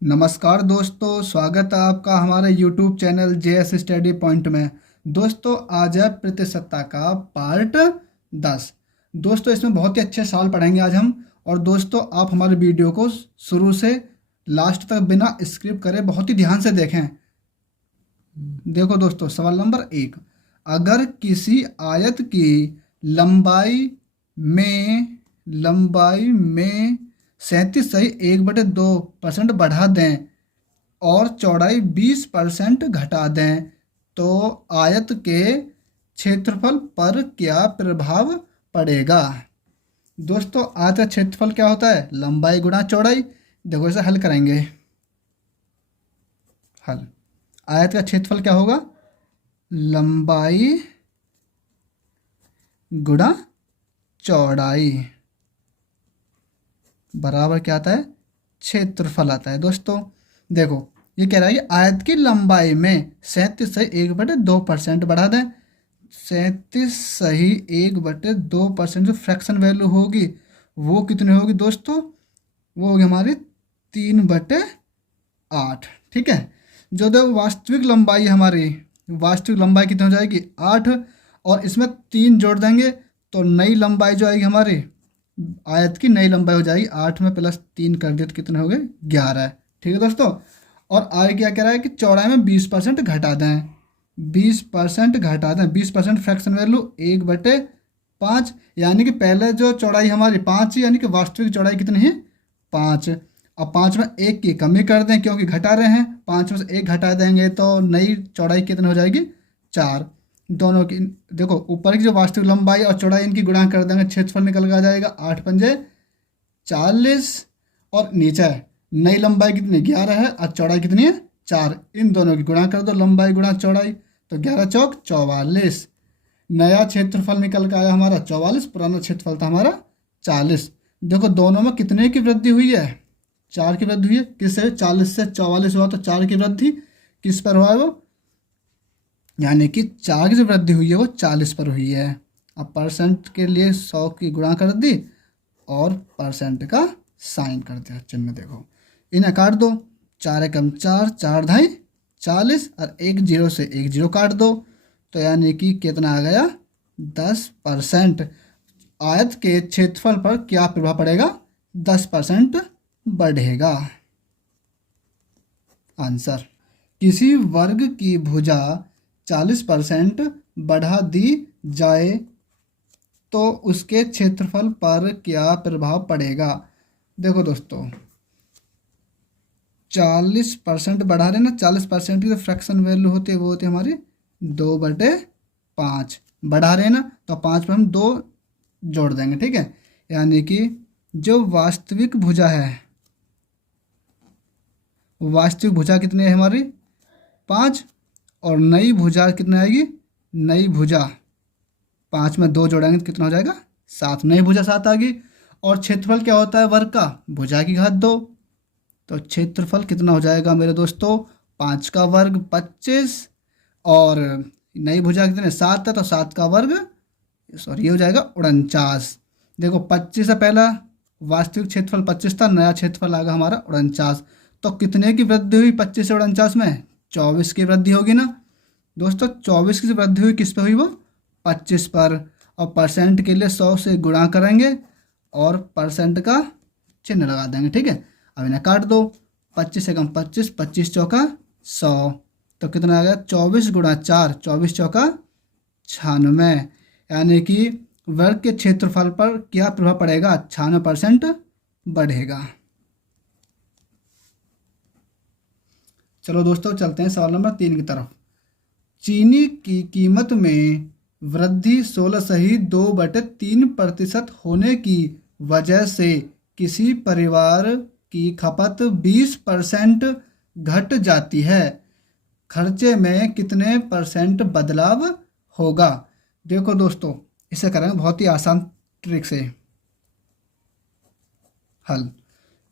नमस्कार दोस्तों, स्वागत है आपका हमारे YouTube channel JS study point में। दोस्तों आज है प्रतिशतता का पार्ट 10। दोस्तों इसमें बहुत ही अच्छे सवाल पढ़ेंगे आज हम। और दोस्तों आप हमारे वीडियो को शुरू से लास्ट तक बिना स्किप करे बहुत ही ध्यान से देखें। देखो दोस्तों, सवाल नंबर 1। अगर किसी आयत की लंबाई में 37 सही 1/2% बढ़ा दें और चौड़ाई 20% घटा दें तो आयत के क्षेत्रफल पर क्या प्रभाव पड़ेगा। दोस्तों आयत का क्षेत्रफल क्या होता है? लंबाई गुणा चौड़ाई। देखो इसे हल करेंगे। हल, आयत का क्षेत्रफल क्या होगा? लंबाई गुणा चौड़ाई बराबर क्या आता है? क्षेत्रफल आता है। दोस्तों देखो ये कह रहा है कि आयत की लंबाई में 37 सही 1/2% बढ़ा दें। 37 सही 1/2% जो फ्रैक्शन वैल्यू होगी वो कितनी होगी दोस्तों? वो होगी हमारी 3/8। ठीक है। जो देखो वास्तविक लंबाई है हमारी, वास्तविक लंबाई कितनी हो जाएगी? 8। और इसमें 3 जोड़ देंगे तो नई लंबाई जो आएगी हमारी, आयत की नई लंबाई हो जाएगी 8 में +3 कर दिए तो कितने हो गए? 11। ठीक है दोस्तों। और आगे क्या कह रहा है कि चौड़ाई में 20% घटा दें। 20% घटा दें, 20% फ्रैक्शन वैल्यू 1/5, यानी कि पहले जो चौड़ाई हमारी 5 है, यानी कि वास्तविक चौड़ाई कितनी है? 5। अब 5 में 1 की कमी कर दें क्योंकि घटा रहे हैं, 5 में से 1 घटा देंगे तो नई चौड़ाई कितनी हो जाएगी? 4। दोनों की देखो, ऊपर की जो वास्तविक लंबाई और चौड़ाई इनकी गुणा कर देंगे, क्षेत्रफल निकल कर आ जाएगा 8 पंजे 40। और नीचे नई लंबाई कितनी? 11 है और चौड़ाई कितनी है? 4। इन दोनों की गुणा कर दो, लंबाई गुणा चौड़ाई, तो 11 चौक 44। नया क्षेत्रफल निकल कर आया हमारा 44, पुराना क्षेत्रफल था हमारा 40। देखो दोनों में कितने की वृद्धि हुई है? 4 की वृद्धि हुई है। किससे? 40 से 44 हुआ तो 4 की वृद्धि किस पर हुआ है? वो यानी कि 4 की जो वृद्धि हुई है वो 40 पर हुई है। अब परसेंट के लिए 100 की गुणा कर दी और परसेंट का साइन कर दिया चिन्ह। देखो इन्हें काट दो, 4 एकम 4, 4 ढाई 40 और 1 0 से 1 0 काट दो, तो यानी कि कितना आ गया? 10%। आयत के क्षेत्रफल पर क्या प्रभाव पड़ेगा? 10% बढ़ेगा। आंसर, किसी वर्ग की भुजा 40% बढ़ा दी जाए तो उसके क्षेत्रफल पर क्या प्रभाव पड़ेगा। देखो दोस्तों 40% बढ़ा रहे ना, 40% की जो फ्रैक्शन वैल्यू होती है वो होती है हमारी 2/5। बढ़ा रहे ना तो 5 पर हम 2 जोड़ देंगे। ठीक है। यानी कि जो वास्तविक भुजा है, वास्तविक भुजा कितनी है हमारी? 5। और नई भुजा कितनी आएगी? नई भुजा 5 में 2 जोड़ेंगे तो कितना हो जाएगा? 7। नई भुजा 7 आ गई। और क्षेत्रफल क्या होता है वर्ग का? भुजा की घात 2। तो क्षेत्रफल कितना हो जाएगा मेरे दोस्तों? 5 का वर्ग 25 और नई भुजा कितने? 7 है तो 7 का वर्ग, सॉरी ये हो जाएगा 49। देखो 25 से पहला वास्तविक क्षेत्रफल 25 था, नया क्षेत्रफल आ गया हमारा 49। तो कितने की वृद्धि हुई 25 से 49 में? 24 की वृद्धि होगी ना दोस्तों। 24 की वृद्धि हुई किस पे हुई? वो 25 पर। और परसेंट के लिए 100 से गुणा करेंगे और परसेंट का चिन्ह लगा देंगे। ठीक है। अब इन्हें काट दो, 25 एकम 25, 25 चौका 100, तो कितना आ गया? 24 गुणा 4, 24 चौका 96। यानी कि वर्ग के क्षेत्रफल पर क्या प्रभाव पड़ेगा? 96% बढ़ेगा। चलो दोस्तों चलते हैं सवाल नंबर 3 की तरफ। चीनी की कीमत में वृद्धि 16 सही 2/3% होने की वजह से किसी परिवार की खपत 20% घट जाती है। खर्चे में कितने % बदलाव होगा? देखो दोस्तों इसे करेंगे बहुत ही आसान ट्रिक से हल।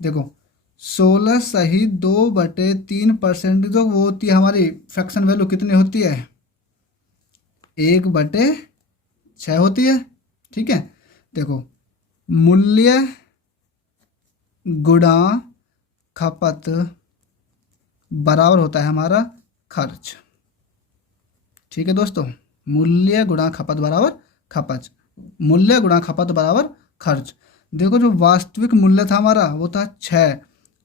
देखो 16 सही 2/3% जो वो होती है हमारी फ्रैक्शन वैल्यू कितनी होती है? 1/6 होती है। ठीक है। देखो मूल्य गुणा खपत बराबर होता है हमारा खर्च। ठीक है दोस्तों, मूल्य गुणा खपत बराबर खपत, मूल्य गुणा खपत बराबर खर्च। देखो जो वास्तविक मूल्य था हमारा वो था 6,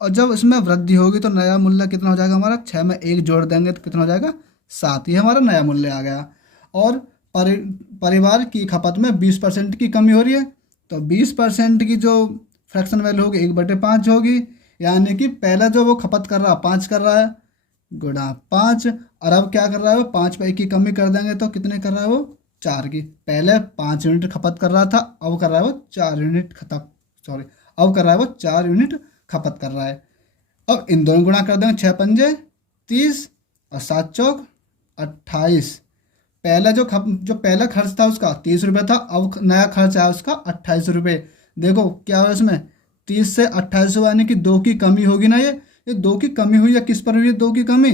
और जब इसमें वृद्धि होगी तो नया मूल्य कितना हो जाएगा हमारा, 6 में 1 जोड़ देंगे तो कितना हो जाएगा 7, ये हमारा नया मूल्य आ गया। और परि परिवार की खपत में 20% की कमी हो रही है, तो 20% की जो फ्रैक्शन वैल्यू होगी 1/5 होगी, यानी कि पहला जो वो खपत कर रहा 5 कर रहा है, गुणा 5, और अब क्या कर रहा है वो 5 पे 1 की कमी कर देंगे तो कितने कर रहा है वो 4 की। पहले 5 यूनिट खपत कर रहा था, अब कर रहा है वो 4 यूनिट अब कर रहा है वो 4 यूनिट खपत कर रहा है। अब इन दोनों गुणा कर देंगे, 6 पंजे 30 और 7 चौक 28। पहला जो पहला खर्च था उसका 30 रुपये था, अब नया खर्च आया उसका 28 रुपये। देखो क्या हुआ इसमें, 30 से 28 हुआ, यानी कि 2 की कमी होगी ना, ये 2 की कमी हुई है, किस पर हुई है 2 की कमी,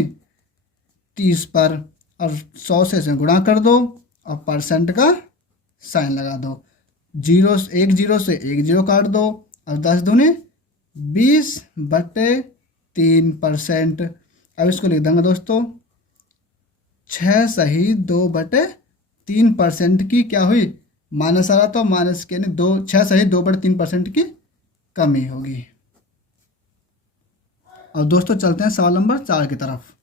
30 पर। और 100 से इसे गुणा कर दो और परसेंट का साइन लगा दो, 0 से 1 0 काट दो, और 10 दूनी 20/3%। अब इसको लिख देंगे दोस्तों, 6 सही 2/3% की क्या हुई, माइनस आ रहा तो माइनस के, यानी 6 सही 2/3% की कमी होगी। अब दोस्तों चलते हैं सवाल नंबर 4 की तरफ।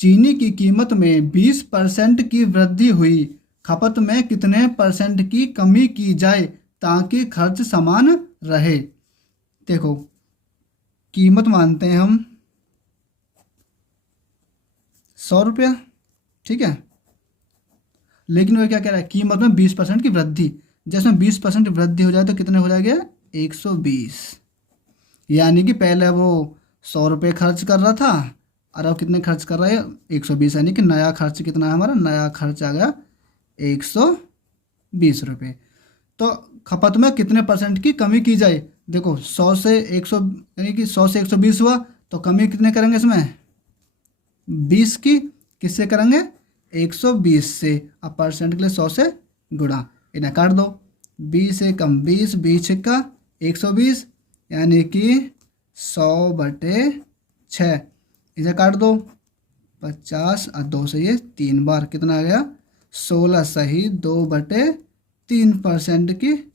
चीनी की कीमत में 20% की वृद्धि हुई, खपत में कितने परसेंट की कमी की जाए ताकि खर्च समान रहे। देखो कीमत मानते हैं हम 100 रुपया, ठीक है, लेकिन वो क्या कह रहा है, कीमत में 20% की वृद्धि, जिसमें 20% वृद्धि हो जाए तो कितने हो जाएंगे 120, यानी कि पहले वो 100 रुपये खर्च कर रहा था और अब कितने खर्च कर रहा है 120, यानी कि नया खर्च कितना है हमारा, नया खर्च आ गया 120 रुपये। तो खपत में कितने परसेंट की कमी की जाए, देखो 100 से 100, यानी कि 100 से 120 हुआ, तो कमी कितने करेंगे इसमें 20 की, किससे करेंगे 120 से, अब परसेंट के लिए 100 से गुणा, इन्हें काट दो, 20 से कम 20, 20 का 120, यानी कि 100/6, इसे काट दो 50 और 2 से ये 3 बार, कितना आ गया 16 सही 2/3% की,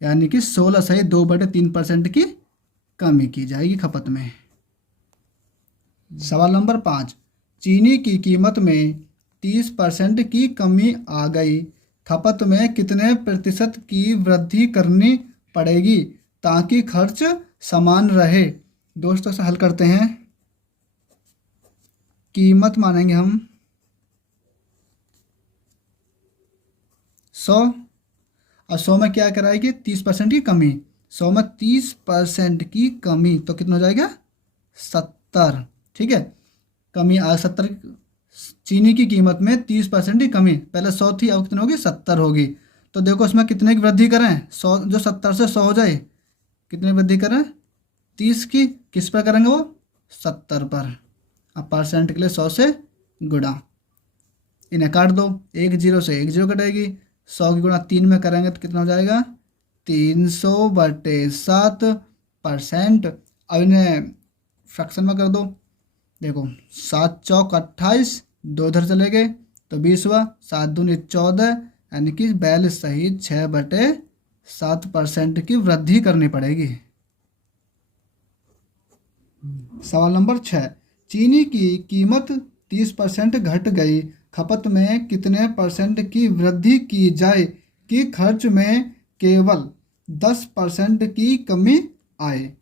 यानी कि 16 सही 2/3% की कमी की जाएगी खपत में। सवाल नंबर 5, चीनी की कीमत में 30% की कमी आ गई, खपत में कितने प्रतिशत की वृद्धि करनी पड़ेगी ताकि खर्च समान रहे। दोस्तों से हल करते हैं, कीमत मानेंगे हम 100, और 100 में क्या कराएगी 30% की कमी, 100 में 30% की कमी तो कितना हो जाएगा 70, ठीक है, कमी आ 70, चीनी की कीमत में 30% की कमी, पहले 100 थी अब कितनी होगी 70 होगी। तो देखो इसमें कितने की वृद्धि करें, 100 जो 70 से 100 हो जाए, कितनी वृद्धि करें 30 की, किस पर करेंगे वो 70 पर, अब परसेंट के लिए 100 से गुणा, इन्हें काट दो, 1 0 से 1 0 कटेगी, 100 की गुणा 3 में करेंगे तो कितना हो जाएगा 300/7%। अब इन्हें फ्रैक्शन में कर दो, देखो 7 चौक 28, 2 इधर चले गए तो 20 हुआ, 7 दूनी 14, यानी कि 42 सही 6/7% की वृद्धि करनी पड़ेगी। सवाल नंबर 6, चीनी की कीमत 30% घट गई, खपत में कितने परसेंट की वृद्धि की जाए कि खर्च में केवल 10% की कमी आए।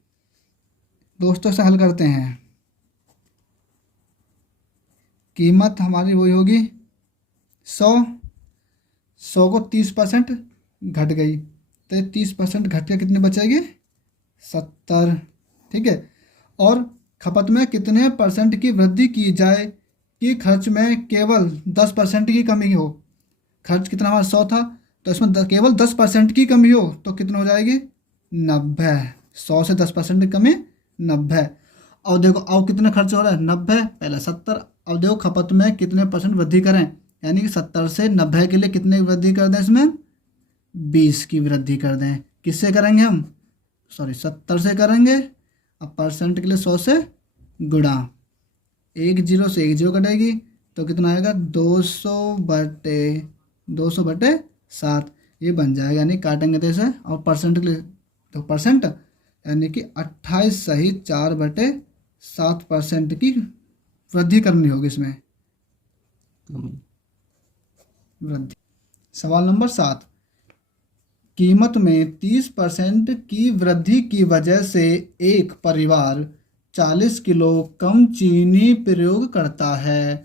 दोस्तों से हल करते हैं, कीमत हमारी वही होगी 100 को 30% घट गई, तो 30% घट के कितने बचेगी 70, ठीक है, और खपत में कितने परसेंट की वृद्धि की जाए कि खर्च में केवल 10% की कमी हो, खर्च कितना हमारा 100 था तो इसमें केवल 10% की कमी हो तो कितना हो जाएगी 90, 100 से 10% की कमी 90। अब देखो अब कितना खर्च हो रहा है 90, पहले 70, अब देखो खपत में कितने परसेंट वृद्धि करें, यानी कि 70 से 90 के लिए कितने की वृद्धि कर दें, इसमें 20 की वृद्धि कर दें, किससे करेंगे हम 70 से करेंगे, अब परसेंट के लिए 100 से गुणा, एक जीरो से एक जीरो कटेगी तो कितना आएगा 200/7 ये बन जाएगा, यानी काटेंगे तो ऐसे। और परसेंट के लिए तो परसेंट यानी कि 28/4/7% की वृद्धि करनी होगी इसमें, वृद्धि। सवाल नंबर 7, कीमत में 30% की वृद्धि की वजह से एक परिवार 40 किलो कम चीनी प्रयोग करता है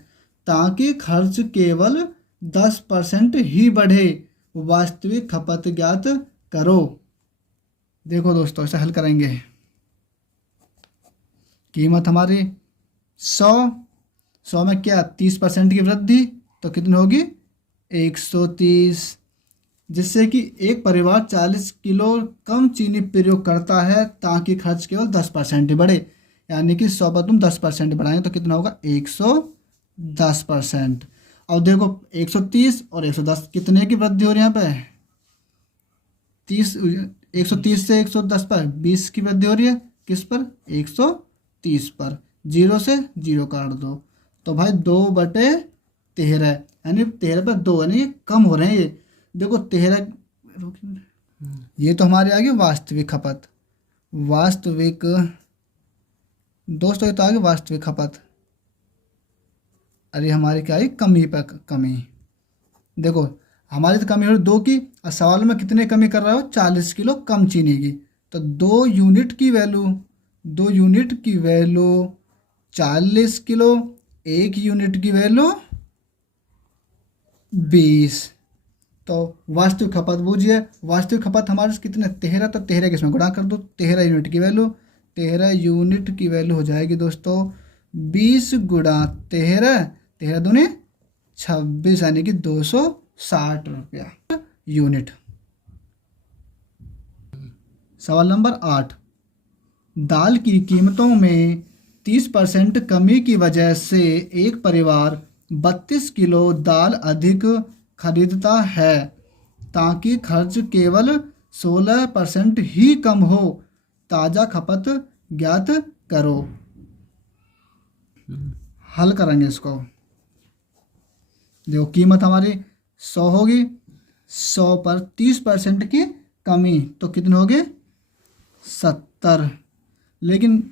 ताकि खर्च केवल 10% ही बढ़े। वास्तविक खपत ज्ञात करो। देखो दोस्तों, इसे हल करेंगे। कीमत हमारी 100 में क्या 30% की वृद्धि तो कितनी होगी 130, जिससे कि एक परिवार 40 किलो कम चीनी प्रयोग करता है ताकि खर्च केवल 10% ही बढ़े, यानी कि 100 पर तुम 10% बढ़ाएं तो कितना होगा 110%। और देखो 130 और 110 कितने की वृद्धि हो रही है यहाँ पे 130 से 110 पर 20 की वृद्धि हो रही है। किस पर 130 पर, 0 से 0 काट दो तो भाई 2/13, यानी 13 पर 2, यानी कम हो रहे हैं ये। देखो 13, ये तो हमारे आगे वास्तविक खपत, वास्तविक दोस्तों ये तो आगे वास्तविक खपत। अरे हमारी क्या है कमी पर कमी। देखो हमारी तो कमी हो रही 2 की, और सवाल में कितने कमी कर रहा हो 40 किलो कम चीनी की। तो 2 यूनिट की वैल्यू 40 किलो, 1 यूनिट की वैल्यू 20। तो वास्तविक खपत बूझिए, वास्तविक खपत हमारे कितने 13, तो 13 के इसमें गुणा कर दो, 13 यूनिट की वैल्यू, 13 यूनिट की वैल्यू हो जाएगी दोस्तों 20 गुणा 13, 13 दूनी 26, यानी कि 260 रुपया यूनिट। सवाल नंबर 8, दाल की कीमतों में 30% कमी की वजह से एक परिवार 32 किलो दाल अधिक खरीदता है ताकि खर्च केवल 16% ही कम हो। ताज़ा खपत ज्ञात करो। हल करेंगे इसको। देखो कीमत हमारी 100 होगी, 100 पर 30% की कमी तो कितने होगे 70। लेकिन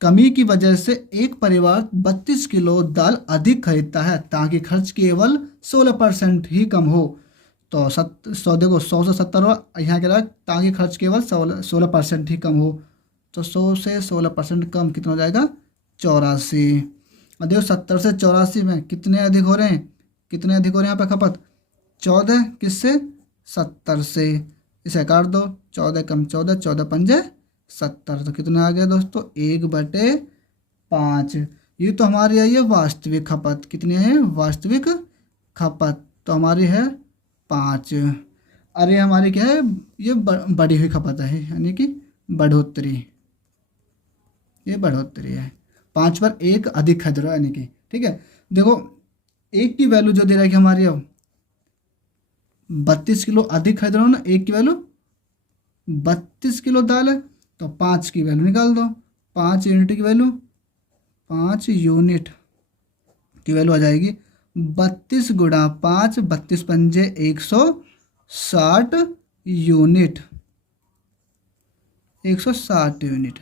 कमी की वजह से एक परिवार 32 किलो दाल अधिक खरीदता है ताकि खर्च केवल 16% ही कम हो। तो 100 देखो 100 से 70 हो, यहाँ क्या रहा ताकि खर्च केवल 16% ही कम हो। तो 100 से 16% कम कितना हो जाएगा 84। और देखो 70 से 84 में कितने अधिक हो रहे हैं, कितने अधिक हो रहे हैं यहाँ पे खपत 14, किससे 70 से। इसे काट दो, 14 कम 14, 14 पंजे 70, तो कितना आ गया दोस्तों 1/5। ये तो हमारी आई है वास्तविक खपत, कितनी है वास्तविक खपत तो हमारी है 5। अरे हमारी क्या है ये बढ़ी हुई खपत है, यानी कि बढ़ोतरी, ये बढ़ोतरी है। 5 पर 1 अधिक खरीद रहा है, यानी कि ठीक है। देखो 1 की वैल्यू जो दे रहा है कि हमारी अब 32 किलो अधिक खरीद रहा हूँ ना, 1 की वैल्यू 32 किलो दाल है तो 5 की वैल्यू निकाल दो, 5 यूनिट की वैल्यू, 5 यूनिट की वैल्यू आ जाएगी 32 गुणा 5, 32 पंजे 160 यूनिट, 160 यूनिट।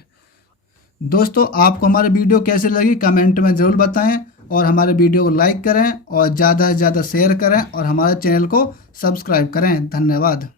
दोस्तों आपको हमारे वीडियो कैसे लगी कमेंट में ज़रूर बताएं, और हमारे वीडियो को लाइक करें और ज़्यादा से ज़्यादा शेयर करें और हमारे चैनल को सब्सक्राइब करें। धन्यवाद।